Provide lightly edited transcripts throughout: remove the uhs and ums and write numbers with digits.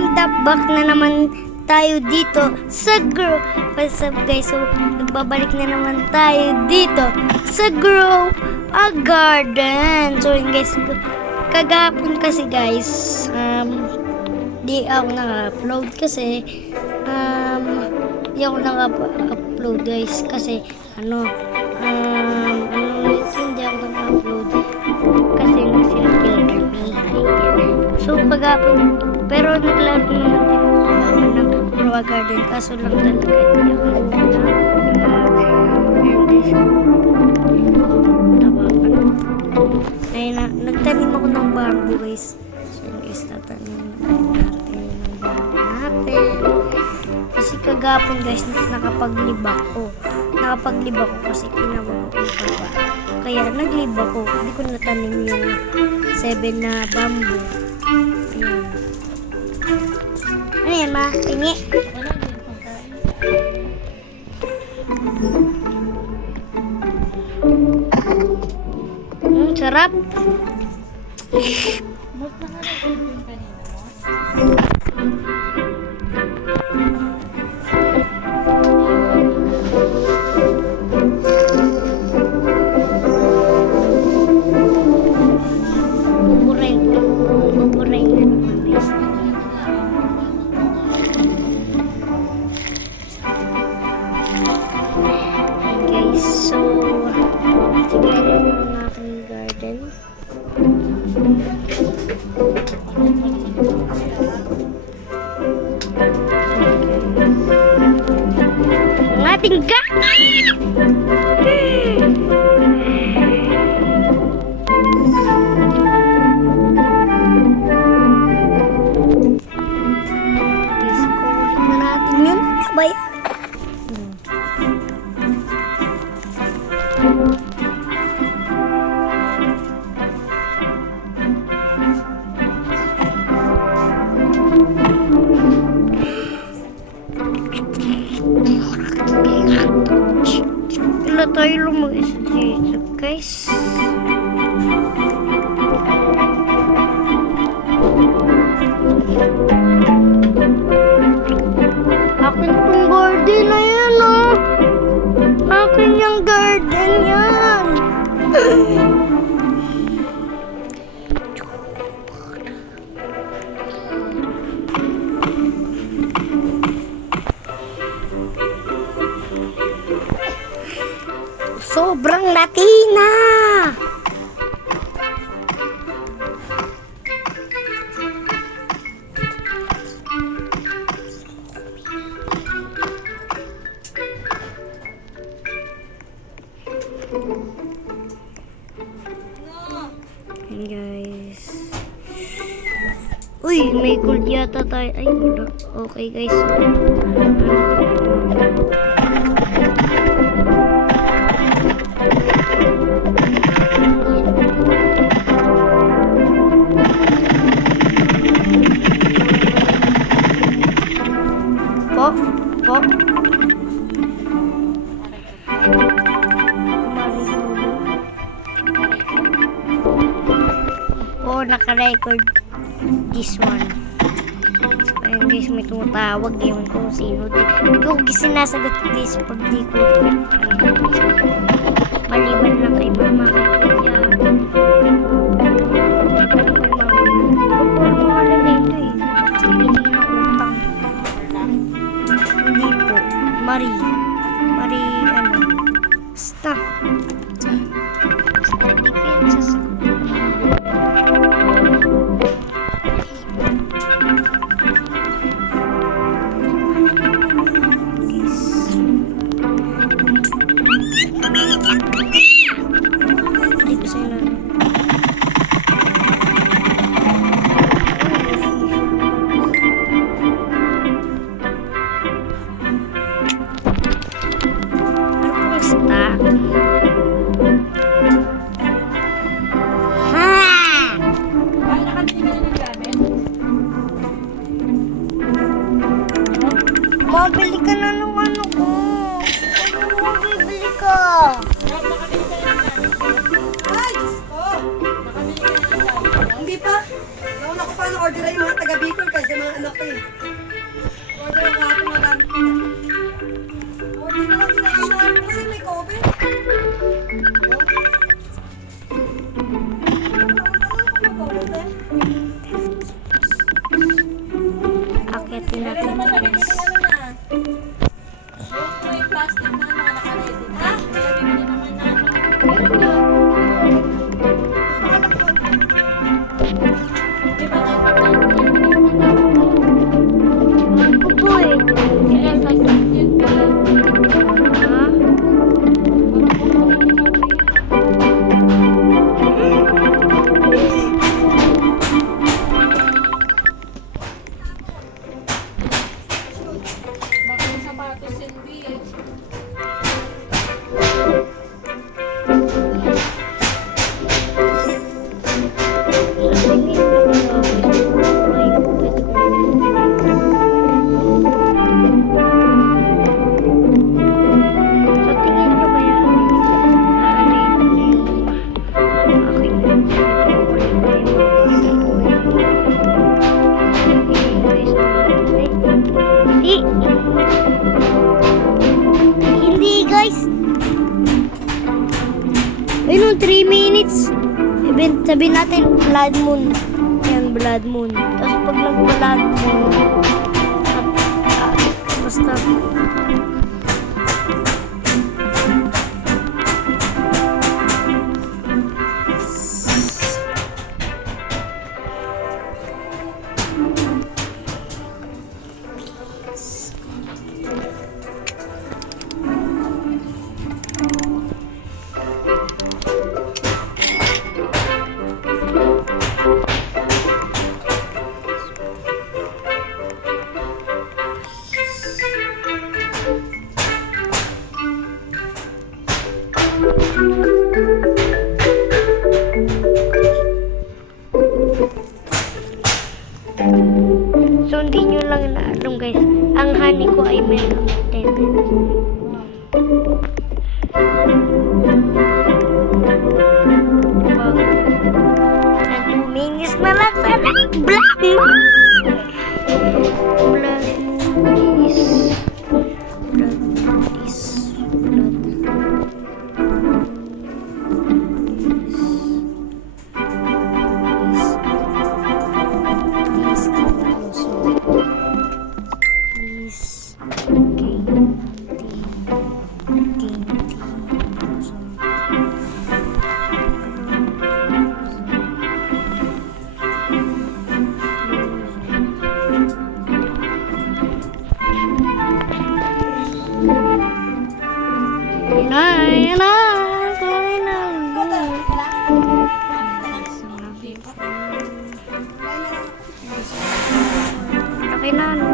Welcome back na naman tayo dito sa Grow. What's up guys? So, nagbabalik na naman tayo dito sa Grow a Garden. So yun guys, kagapon kasi guys, di ako naka-upload kasi di ako naka-upload guys kasi hindi ako naka-upload kasi nagsilakil kami. So kagapon, pero naglaro naman din ako ng Grow a Garden, kaso lang talaga hindi ako nagtanim ako ng bamboo guys. So yun guys, tatanim natin ng bamboo natin. Kasi kagapon guys, nakapaglibak ko kasi kinawag ko yung baba. Kaya naglibak ko, hindi ko natanim yung 7 na bamboo. Ayan. Ano yan ma? Tingi? Sarap. Buburay na naman guys. Hey guys, so tignan nyo ang aking garden. Ang ating guys, kukulit na natin yun. Abay. Wala tayo lumagis dito guys. Akin tong garden na yan oh. Akin yung garden yan. Sobrang Latina! Ayan guys. Uy, may gold yata tayo. Ay, wala. Okay guys. Po. Oh, naka-record this one. So, ayun guys, may tumatawag. Ewan ko kung sino. Hindi ko sinasagot guys pag di ko. Maliban lang kay mama. Marie, stop. Defenses. Mabili ka na ng ano ko. Mabibili ka. Ay, Diyos ko! Hindi pa. Nauna ko pa na-order yung mga taga-Bicol kasi mga anak ko eh. Order ako hapon na gamit ko na. Order na lang sila sa kasi may COVID. Akyatin natin ito guys. May plastic na ano, naka-ready. Ha? Kaya bibili naman na ano. Meron na. Di ba Ako po eh. Ha? bakit sapatos yun, B? Sa tingin nyo kaya hindi guys. Ayun 3 minutes. Sabihin natin blood moon. Ayan, blood moon. Tapos pag nag-blood moon, basta so hindi nyo lang na alam guys, ang honey ko ay meron tendency. And 2 minutes na lang sa black moon. Blood moon is okay na ano.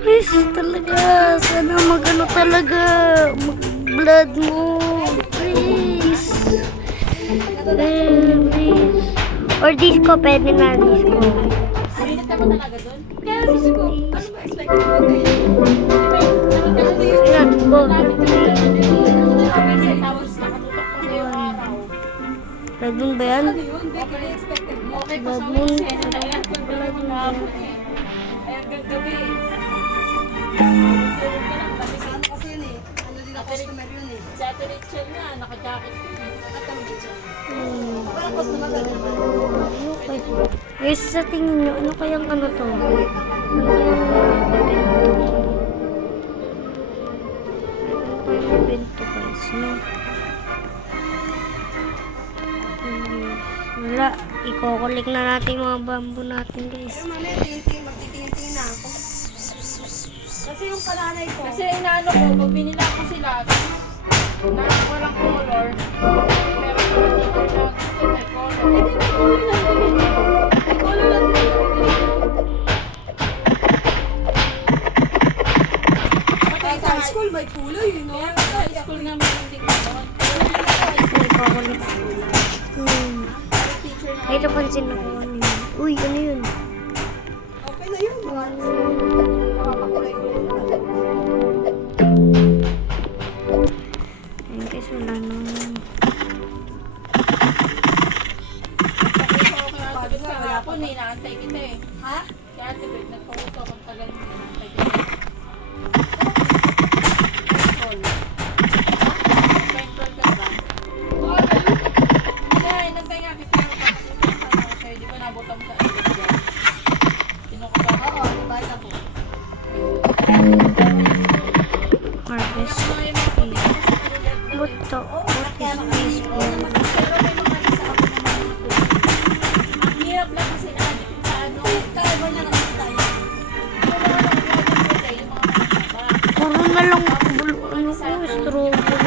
Please talaga, sana magano talaga, mag-blood mo, please. Please. Or disco, pwede na disco. Minit ka ba talaga doon? Kaya disco. Ano ba expected mo? Ayan, go. Tapos nakatutok pa sa yung araw. Blood moon ba yan? Ano yun? Hindi expected mo. Okay pa Blood sa moon. mga sena. Ayan, pag blood moon hapon eh. Ay, hanggang gabi eh. Tulog ka lang. Ano kasi yun eh? Ano din ang customer yun eh? Saturday chill na. Naka-jacket ko eh. Nakatawag din siya. Hmm. Parang customer ka din naman. Okay. Guys, sa tingin nyo, ano kayang ano to? Ano kayang event to guys, no? Wala. Iko-collect na natin yung mga bamboo natin, guys. Pero mamaya, magtitingin-tingin na ako. Kasi yung pananay ko, Kasi inaano ko, pag binila ko sila, na walang color, meron ko na gusto may color. hindi may color lang din. May color lang din. Kahit high school, may kulay, you know? Kaya sa high school nga meron din doon. Iko-collect. Teacher na Ay, napansin ako. Ano yun? Uy, ano yun? Okay na yun. Makapakulay-kulay na natin. Ayun, guys, wala naman. Sabi ko kaya ako, inaantay kita eh. Ha? Kaya ate Bert, nagpauto akong tagal mo inaantay kita. Paintball ka ba? Hindi, inantay nga kita. Di ba nabotong sa ano dyan? Sino ka ba? Oo, diba na po. Harvest. Mga yung mga puti kasi malulat daw eh. Buto. What Kaya is mga this? oo naman. Pero may mga isa ako na mga puti. Ang hirap lang kasi natin sa ano. Kaya ba na naman tayo? Yung mga nakakuha puti, yung mga mahaba. Puro na lang ano ko, strawberry.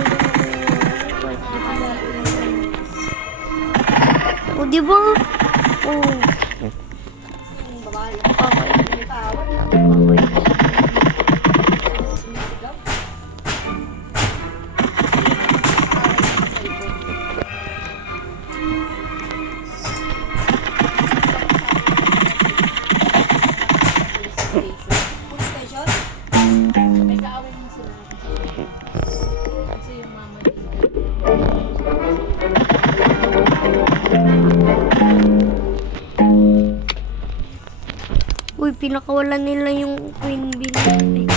O, di ba? Oh, Yung babae. okay. May tawad. Sumisigaw. Food station? May kaaway mo sila. Kasi yung mama nila. Uy, pinakawalan nila yung queen bee nila.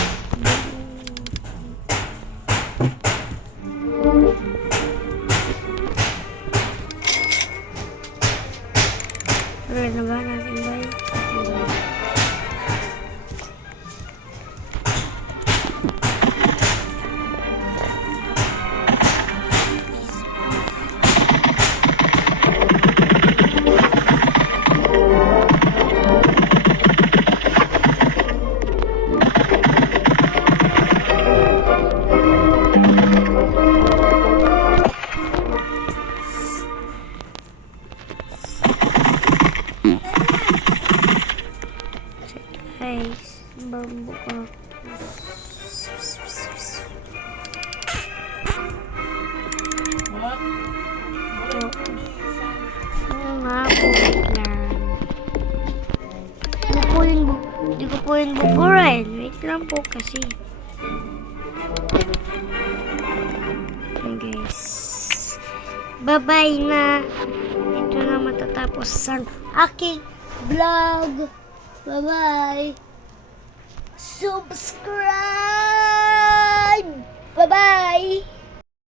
Pero na ba natin ba yun? Guys, bamboo What? Oo nga po, yan. Hindi ko po yun buburin. Wait lang po kasi. Okay guys. Bye-bye na. Ito na matatapos ang aking vlog. Bye-bye. Subscribe! Bye-bye!